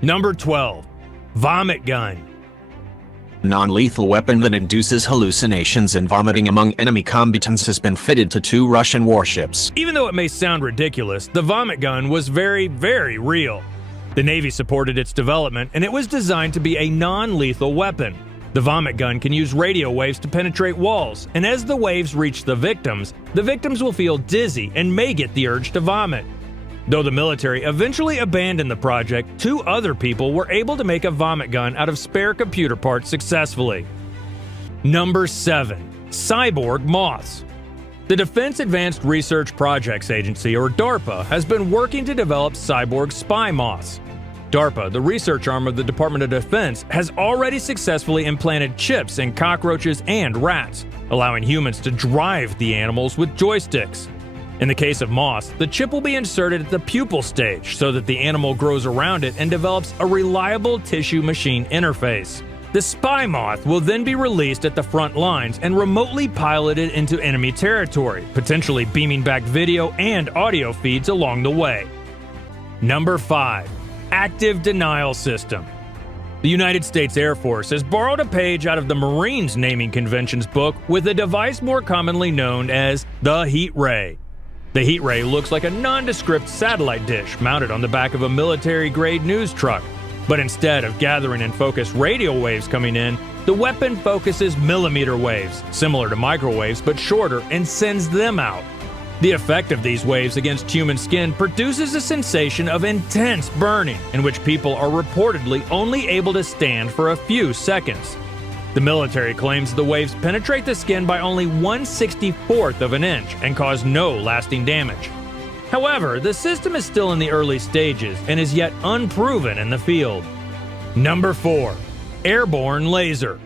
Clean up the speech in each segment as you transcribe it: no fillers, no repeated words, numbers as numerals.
Number 12. Vomit gun. Non-lethal weapon that induces hallucinations and vomiting among enemy combatants has been fitted to 2 Russian warships. Even though it may sound ridiculous, the vomit gun was very, very real. The Navy supported its development, and it was designed to be a non-lethal weapon. The vomit gun can use radio waves to penetrate walls, and as the waves reach the victims will feel dizzy and may get the urge to vomit. Though the military eventually abandoned the project, 2 other people were able to make a vomit gun out of spare computer parts successfully. Number 7. Cyborg moths. The Defense Advanced Research Projects Agency, or DARPA, has been working to develop cyborg spy moths. DARPA, the research arm of the Department of Defense, has already successfully implanted chips in cockroaches and rats, allowing humans to drive the animals with joysticks. In the case of moths, the chip will be inserted at the pupal stage so that the animal grows around it and develops a reliable tissue-machine interface. The spy moth will then be released at the front lines and remotely piloted into enemy territory, potentially beaming back video and audio feeds along the way. Number 5. Active Denial System. The United States Air Force has borrowed a page out of the Marines naming convention's book with a device more commonly known as the heat ray. The heat ray looks like a nondescript satellite dish mounted on the back of a military-grade news truck. But instead of gathering and focused radio waves coming in, the weapon focuses millimeter waves, similar to microwaves but shorter, and sends them out. The effect of these waves against human skin produces a sensation of intense burning, in which people are reportedly only able to stand for a few seconds. The military claims the waves penetrate the skin by only 1/64th of an inch and cause no lasting damage. However, the system is still in the early stages and is yet unproven in the field. Number 4. Airborne laser.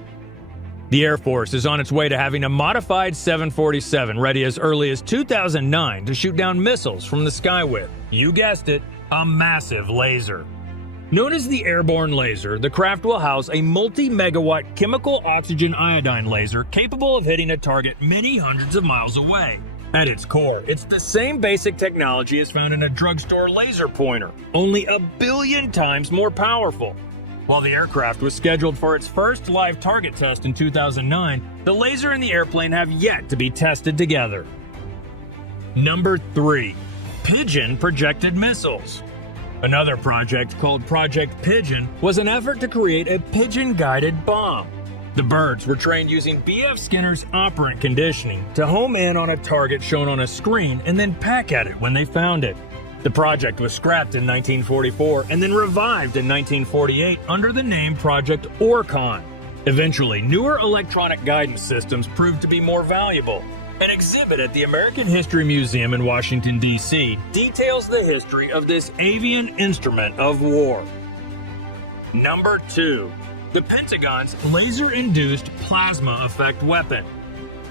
The Air Force is on its way to having a modified 747 ready as early as 2009 to shoot down missiles from the sky with, you guessed it, a massive laser. Known as the airborne laser, the craft will house a multi-megawatt chemical oxygen iodine laser capable of hitting a target many hundreds of miles away. At its core, it's the same basic technology as found in a drugstore laser pointer, only 1 billion times more powerful. While the aircraft was scheduled for its first live target test in 2009, the laser and the airplane have yet to be tested together. Number 3. Pigeon projected missiles. Another project called Project Pigeon was an effort to create a pigeon-guided bomb. The birds were trained using B.F. Skinner's operant conditioning to home in on a target shown on a screen and then peck at it when they found it. The project was scrapped in 1944 and then revived in 1948 under the name Project Orcon. Eventually, newer electronic guidance systems proved to be more valuable. An exhibit at the American History Museum in Washington, D.C. details the history of this avian instrument of war. Number 2. The Pentagon's laser-induced plasma effect weapon.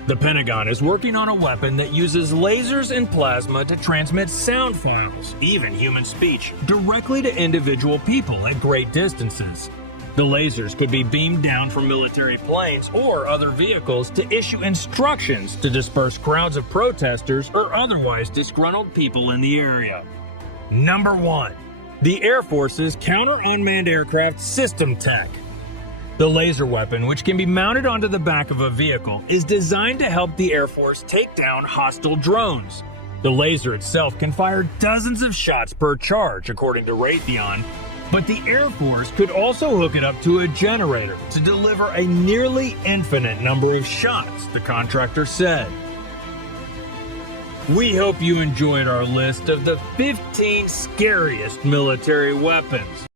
The Pentagon is working on a weapon that uses lasers and plasma to transmit sound files, even human speech, directly to individual people at great distances. The lasers could be beamed down from military planes or other vehicles to issue instructions to disperse crowds of protesters or otherwise disgruntled people in the area. Number 1. The Air Force's Counter-Unmanned Aircraft System Tech. The laser weapon, which can be mounted onto the back of a vehicle, is designed to help the Air Force take down hostile drones. The laser itself can fire dozens of shots per charge, according to Raytheon, but the Air Force could also hook it up to a generator to deliver a nearly infinite number of shots, the contractor said. We hope you enjoyed our list of the 15 scariest military weapons.